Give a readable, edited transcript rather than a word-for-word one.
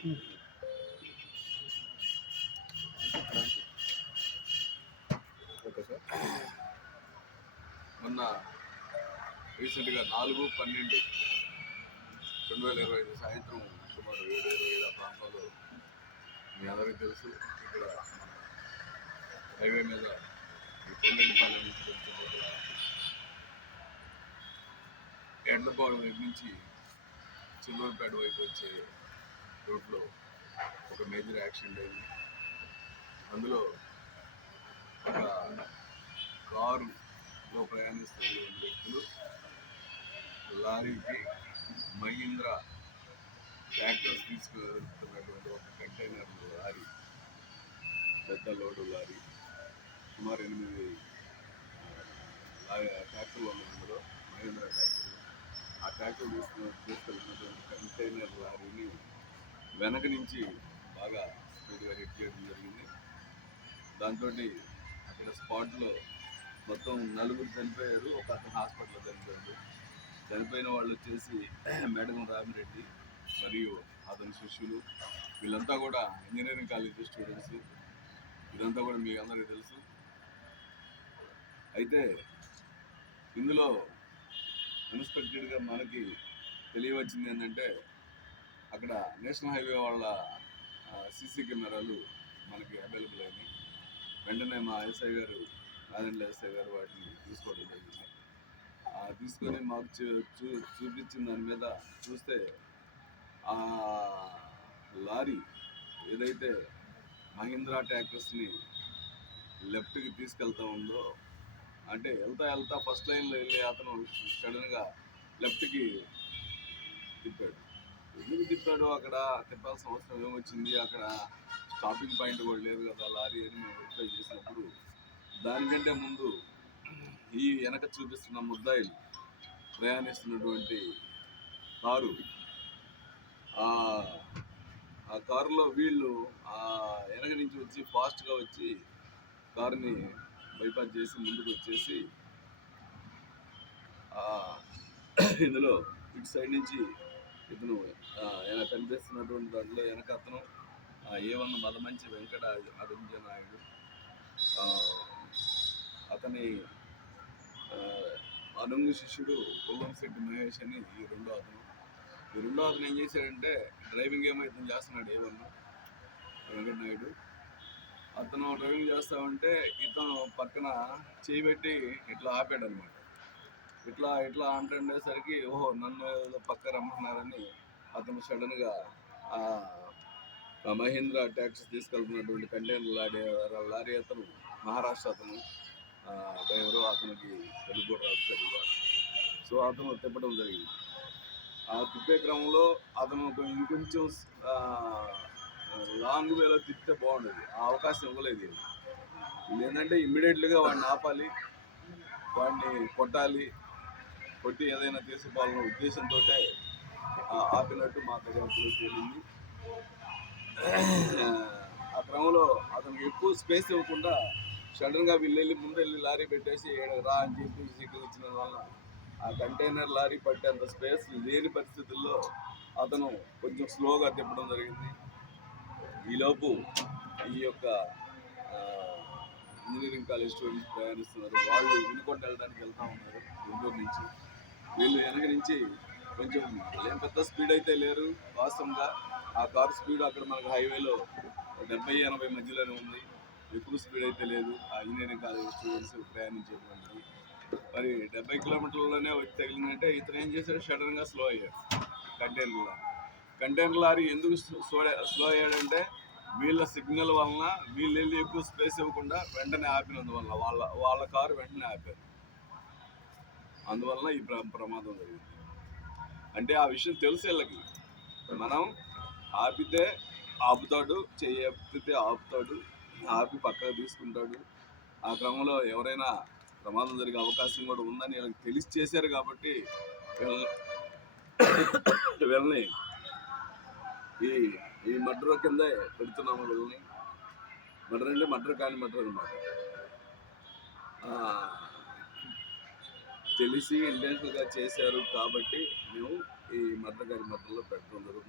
Okay sir. మొన్న రీసెంట్గా 4/12/2025 సాయంత్రం సుమారు 7:25 ఆ ప్రాంతంలో మీ అందరికీ తెలుసు, ఇక్కడ హైవే మీద ఈ కొల్లెడ్డిపాలెం నుంచి కొంచెం ఎండపాలెం వైపు నుంచి చిల్వర్పేట వైపు వచ్చే రోడ్లో ఒక మేజర్ యాక్సిడెంట్ అయింది. అందులో ఒక కారులో ప్రయాణిస్తున్న వ్యక్తులు లారీకి మహీంద్రా ట్రాక్టర్స్ తీసుకువెళ్తున్నటువంటి ఒక కంటైనర్ లారీ, పెద్ద లోడు లారీ, సుమారు 8 ట్రాక్టర్లు ఉన్నాయి. అందులో మహీంద్రా ట్రాక్టర్లు. ఆ ట్రాక్టర్ తీసుకెళ్తున్నటువంటి కంటైనర్ లారీని వెనక నుంచి బాగా స్పీడ్గా హిట్ చేయడం జరిగింది. దాంతో అక్కడ స్పాట్లో మొత్తం 4 చనిపోయారు, ఒక అతను హాస్పిటల్లో చనిపోయాడు. చనిపోయిన వాళ్ళు వచ్చేసి మేడగం రామిరెడ్డి మరియు అతని శిష్యులు. వీళ్ళంతా కూడా ఇంజనీరింగ్ కాలేజీ స్టూడెంట్స్. ఇదంతా కూడా మీ అందరికీ తెలుసు. అయితే ఇందులో అన్ఎక్స్పెక్టెడ్గా మనకి తెలియవచ్చింది ఏంటంటే, అక్కడ నేషనల్ హైవే వాళ్ళ సీసీ కెమెరాలు మనకి అవైలబుల్ అయినాయి. వెంటనే మా ఎస్ఐ గారు, నాదెండ్ల ఎస్ఐ గారు వాటిని తీసుకోవడం జరిగింది. తీసుకొని మాకు చూపించిన దాని మీద చూస్తే, ఆ లారీ ఏదైతే మహీంద్రా ట్రాక్టర్స్ని లెఫ్ట్కి తీసుకెళ్తా ఉందో, అంటే వెళ్తా ఫస్ట్ లైన్లో వెళ్ళి అతను సడన్గా లెఫ్ట్కి తిప్పాడు. ఎందుకు తిప్పాడు, అక్కడ తిప్పాల్సిన అవసరం ఏమొచ్చింది, అక్కడ స్టాపింగ్ పాయింట్ కూడా లేదు కదా లారీ అని మేము వెరిఫై చేసినప్పుడు, దానికంటే ముందు ఈ వెనక చూపిస్తున్న ముద్దాయిలు ప్రయాణిస్తున్నటువంటి కారు, ఆ కారులో వీళ్ళు వెనక నుంచి వచ్చి ఫాస్ట్గా వచ్చి కారుని బైపాస్ చేసి ముందుకు వచ్చేసి, ఇందులో ఇటు సైడ్ నుంచి ఇతను కనిపిస్తున్నటువంటి దాంట్లో వెనక అతను A1 మదమంచి వెంకట అరుంజనాయుడు, అతని అనుంగు శిష్యుడు పుల్లంశెట్టి మహేష్ అని ఈ రెండో అతను ఏం చేశాడంటే, డ్రైవింగ్ ఏమో ఇతను చేస్తున్నాడు A1 వెంకటనాయుడు. అతను డ్రైవింగ్ చేస్తా ఉంటే ఇతను పక్కన చేయబెట్టి ఇట్లా ఆపాడు అనమాట. ఇట్లా అంటుండేసరికి, ఓహో నన్ను ఏదో పక్క రమ్మంటున్నారని అతను సడన్గా మహీంద్రా ట్యాక్సీ తీసుకెళ్తున్నటువంటి కంటైనర్ లారీ అతను మహారాష్ట్ర అతను డ్రైవరు, అతనికి తెలుగు రాదు సరిగా. సో అతను తిప్పడం జరిగింది. ఆ తిప్పే క్రమంలో అతను ఇంకొంచెం లాంగ్ వేలో తిప్పితే బాగుండేది, ఆ అవకాశం ఇవ్వలేదు. వీళ్ళు ఏంటంటే ఇమ్మీడియట్లీగా వాడిని ఆపాలి, వాడిని కొట్టి ఏదైనా తీసుకోవాలన్న ఉద్దేశంతో ఆపినట్టు మా దర్యాప్తులో తేలింది. ఆ క్రమంలో అతనికి ఎక్కువ స్పేస్ ఇవ్వకుండా సడన్గా వీళ్ళు ముందెళ్ళి లారీ పెట్టేసి రా అని చెప్పి సిగ్నల్ ఇచ్చిన వల్ల ఆ కంటైనర్ లారీ పట్టేంత స్పేస్ లేని పరిస్థితుల్లో అతను కొంచెం స్లోగా తిప్పడం జరిగింది. ఈలోపు ఈ యొక్క ఇంజనీరింగ్ కాలేజ్ స్టూడెంట్స్ ప్రయాణిస్తున్నారు. వాళ్ళు వినుకొండ వెళ్ళడానికి వెళ్తూ ఉన్నారు గుంటూరు నుంచి. వీళ్ళు వెనక నుంచి కొంచెం ఏం పెద్ద స్పీడ్ అయితే లేరు వాస్తవంగా. ఆ కారు స్పీడ్ అక్కడ మనకు హైవేలో 70-80 మధ్యలోనే ఉంది, ఎక్కువ స్పీడ్ అయితే లేదు ఆ ఇంజనీరింగ్ కాలేజ్ స్టూడెంట్స్ ప్రయాణించేటువంటిది. మరి 70 కిలోమీటర్లలోనే వచ్చి తగిలిందంటే ఇతను ఏం చేశాడు, సడన్గా స్లో అయ్యాడు. కంటైనర్ లారీ ఎందుకు స్లో అయ్యాడంటే, వీళ్ళ సిగ్నల్ వలన వీళ్ళు వెళ్ళి ఎక్కువ స్పేస్ ఇవ్వకుండా వెంటనే ఆపినందువల్ల వాళ్ళ కారు వెంటనే ఆపారు. అందువలన ఈ ప్రమాదం జరిగింది. అంటే ఆ విషయం తెలుసు వీళ్ళకి, మనం ఆపితే ఆపుతాడు, చెయ్యితే ఆపుతాడు, ఆపి పక్కకు తీసుకుంటాడు. ఆ క్రమంలో ఎవరైనా ప్రమాదం జరిగే అవకాశం కూడా ఉందని వీళ్ళకి తెలిసి చేశారు కాబట్టి వీళ్ళని ఈ మర్డర్ కింద పెడుతున్నాము. వీళ్ళని మర్డర్ అంటే మర్డర్ కాని మర్డర్ అనమాట. తెలిసి ఇంటెన్షనల్గా చేశారు కాబట్టి మేము ఈ మర్డర్ కాని మర్డర్లో పెట్టడం జరుగుతుంది.